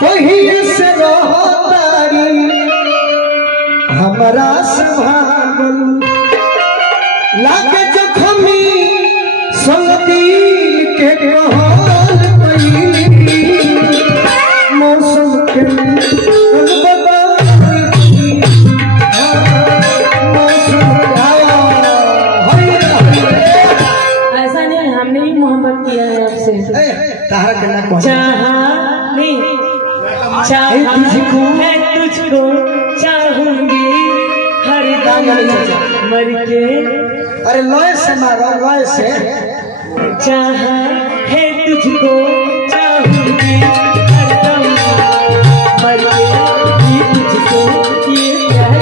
कहीं से रहतारी हमरा से भागल लागे जखमी संग दिल के कहल पई मौसम के ऐसा नहीं, हमने भी मोहब्बत किया है आपसे। तुझको चाहूंगी हर दम मर के। अरे लय से मारो, लय से चाह है तुझको चाहूंगी हर दम मर के तुझको ये प्यार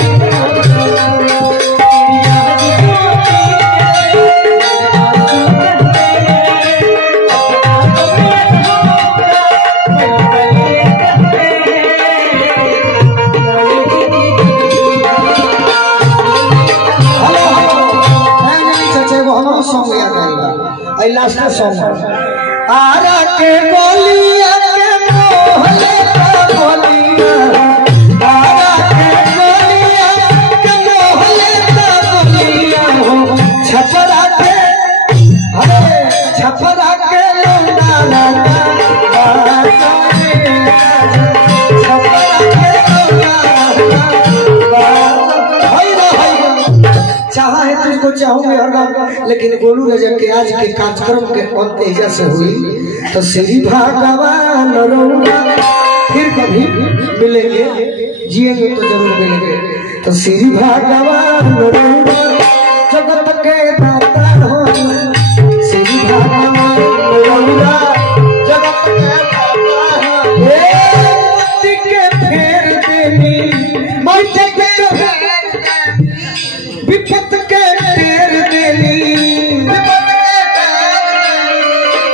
लास्ट सॉन्ग आरा के बोलिया के मोहले का बोलिया आरा के बोलिया के मोहले का बोलिया हो छपरा के अरे छपरा के लौंडा लगा चाहा है तुझको चाहूंगे हरदम। लेकिन गोलू रजक के आज के कार्यक्रम के अंत एजा से हुई तो श्री भगवान रौना फिर कभी मिलेंगे, जिएंगे तो जरूर मिलेंगे। तो श्री भगवान रौना जगत के दाता हो श्री भगवान रौना जगत के दाता हो मट्टी के फेर देनी मट्टी के विपत के टेर देनी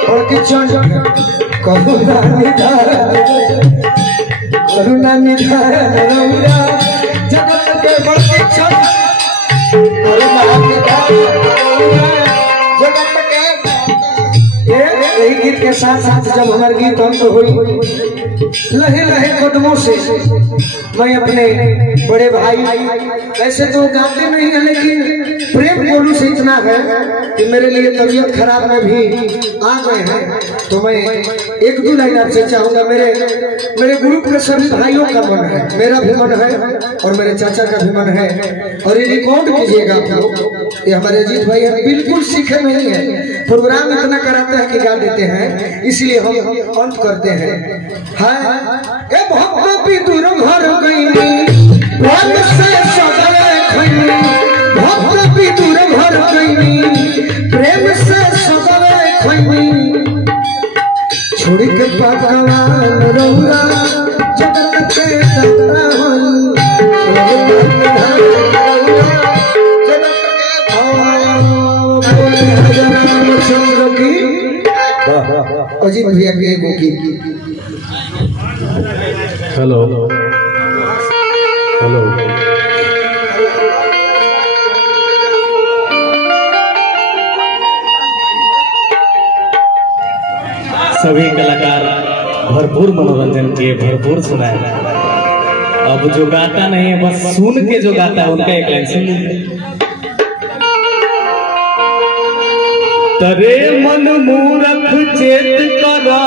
और करुणा निधार रौरा जगत के बढ़ते छठ करुणा निधार जगत के। यही गीत के साथ साथ जब हमारे गीत अंत हुई लहे लहे कदमों से मैं अपने बड़े भाई ऐसे तो गाते नहीं है लेकिन प्रेम गोलू से इतना है कि मेरे लिए तबीयत खराब में भी आ गए हैं। तो मैं एक दो लाइन आपसे चाहूंगा। मेरे ग्रुप के सभी भाइयों का मन है, मेरा भी मन है और मेरे चाचा का भी मन है और ये रिकॉर्ड कीजिएगा आप लोग। ये हमारे अजीत भाई है, बिल्कुल सीखे नहीं है, प्रोग्राम इतना कराते हैं कि गा देते हैं, इसलिए हम अंत करते हैं। दूर घर गई से दूर घर गई प्रेम से सदरे खैनी छोड़ के भगवान रौरा जगत के दाता चंद्र की अजीत भैया के गीत। हेलो हेलो सभी कलाकार भरपूर मनोरंजन किए, भरपूर सुनाए। अब जो गाता नहीं है बस सुन के जो गाता है उनका एक लाइन सुन लीजिए। तरे मन मूरख चेत करा